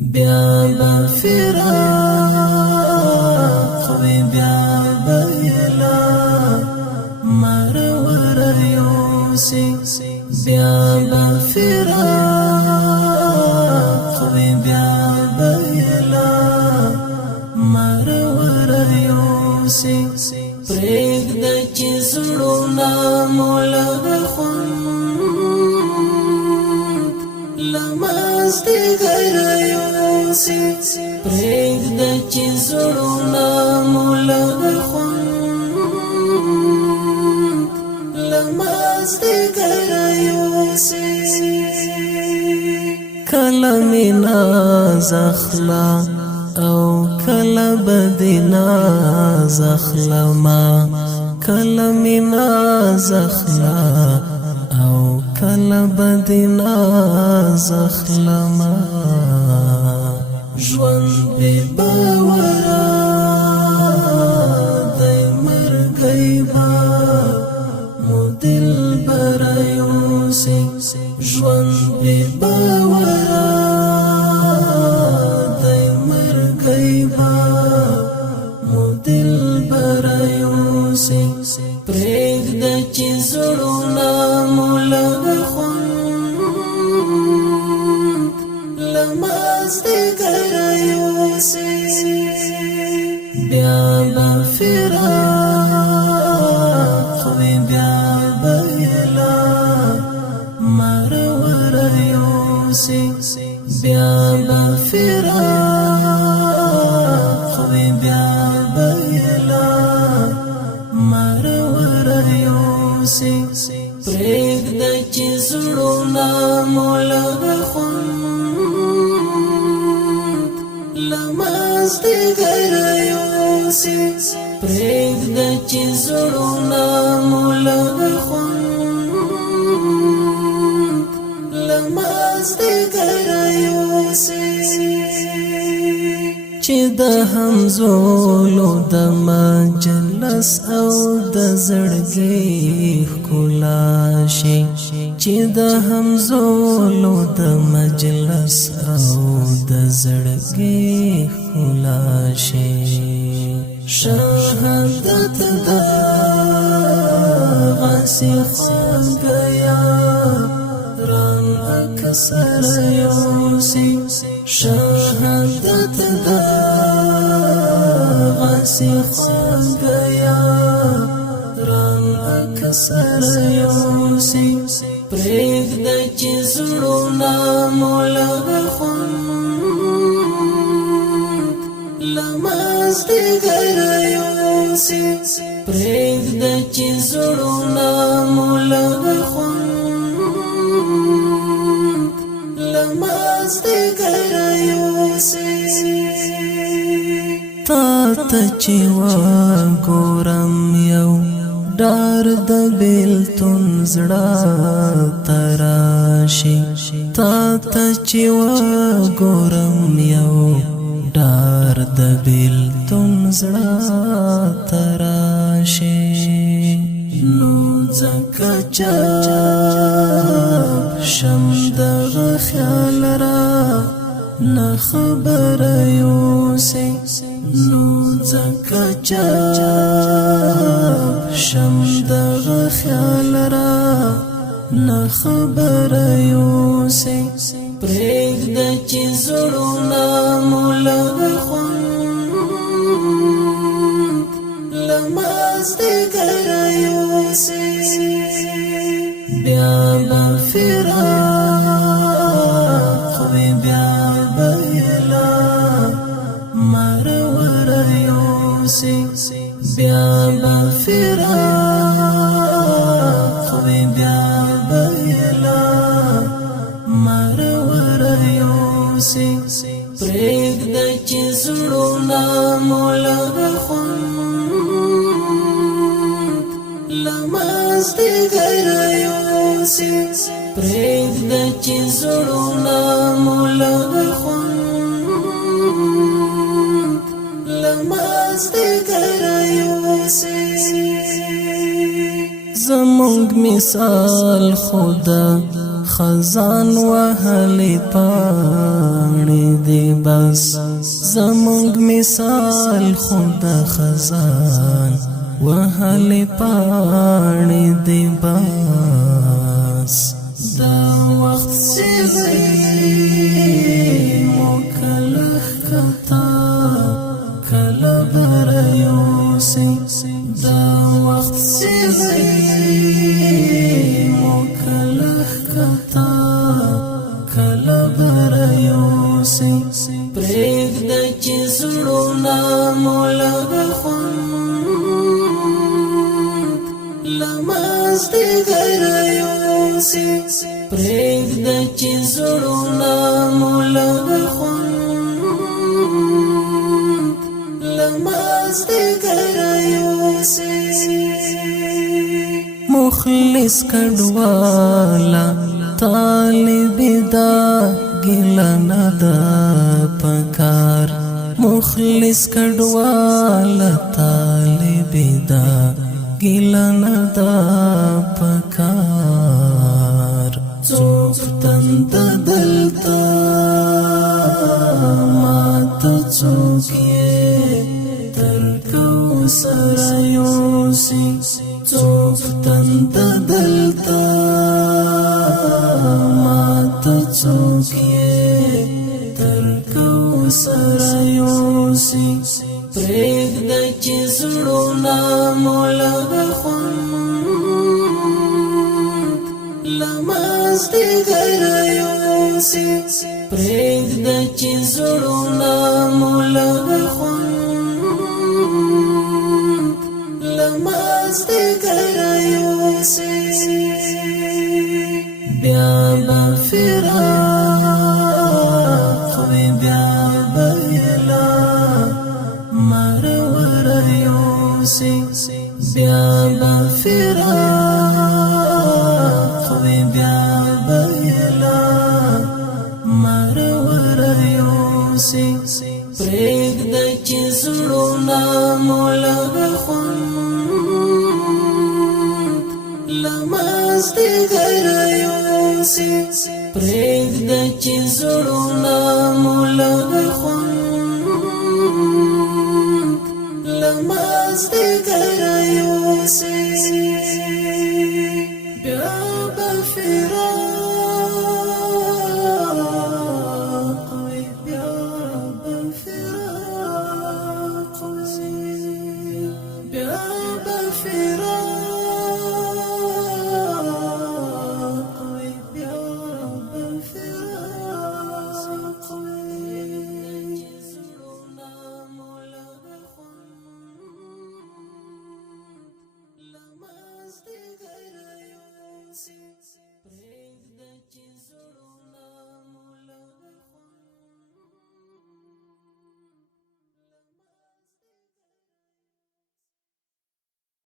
بیا بفراق وی بیا بیلا مرور یوسی بیا بفراق وی بیا بیلا مرور یوسی پریگ د چیزړونا مولغ خوند لماز دی غیر یوسی پریگ د چیزړونا مولغ خوند لماز دی غیر یوسی کلمی ناز اخلا او کلا بدنا زخلما کلا منا زخلا او کلا بدنا زخلما ژوند بی باورا دای مرګی با مو دل برایوسی ژوند بی باورا دل برایوسی پریگ د چیزړونا مولغ خوند لماز دی غیر یوسی بیا بفراق وی بیا بیلا مرور یوسی بیا بفراق وی بیا مرور یوسی پریگ د چیزړونا مولغ خوند لماز دی غیر یوسی پریگ د چیزړونا مولغ خوند لماز دی غیر یوسی چې د همزولو د مجلس او د زړګي ښکلا شي چې د همزولو د مجلس او د زړګي ښکلا شي شهادت د غسی خوږیا ران اکثر یوسی شهادت دا غسی خوږیا ران اکثر یوسی پریگ د چیزړونا مولغ خوند لماز دی غیر یوسی پریگ د چیزړونا مولغ خوند لماز دی غیر یوسی تا ته چې وګورم یو ډار د بیلتون زړه تراشي تا ته چې وګورم یو ډار د بیلتون زړه تراشي نو ځکه چې شم دغه خیال را نه خبر یوسی نو ځکه چې شم دغه خیال را نه خبر یوسی پریگ د چیزړونا مولغ خوند لماز دی غیر یوسی بیا بفراق وی بیا بیلا مرور یوسی بیا بفراق وی بیا بیلا مرور یوسی پریگ د چیزړونا مولغ خوند لماز دی غیر یوسی پریگ د چیزړونا مولغ خوند لماز دی غیر یوسی زمونږ مثال خدا خزان وهلی پاڼې دی بس زمونږ مثال خود خزان وهلی پاڼې دی بس دا وخت سیلی مو کله ښکتا کله بریوسی دا وخت سیلی مو کله ښکتا کله بریوسی پرېږده چې زړونه مو لږ خوند له مازدیګره یوسي پرېږده چې زړونه مو لږ خوند له مازدیګره یوسي مخلص کډواله طالب دا ګیله نه ده پکار مخلص کډواله طالب دا ګیله نه ده پکار څوک تنده دلته ماته څوک یې تر کوثره یوسي څوک تنده دلته ماته څوک یې تر کوثره یوسي پرېږده چې زړونه مو لږ خوند له مازدیګره یوسي پرېږده چې زړونه مو لږ خوند له مازدیګره یوسي بیا به فراق وي بیا به اعلان مرور یوسي بیا به فراق وي بیا به اعلان مرور یوسي پرېږده چې زړونه مو لږ خوند له مازدیګره یوسي پرېږده چې زړونه مو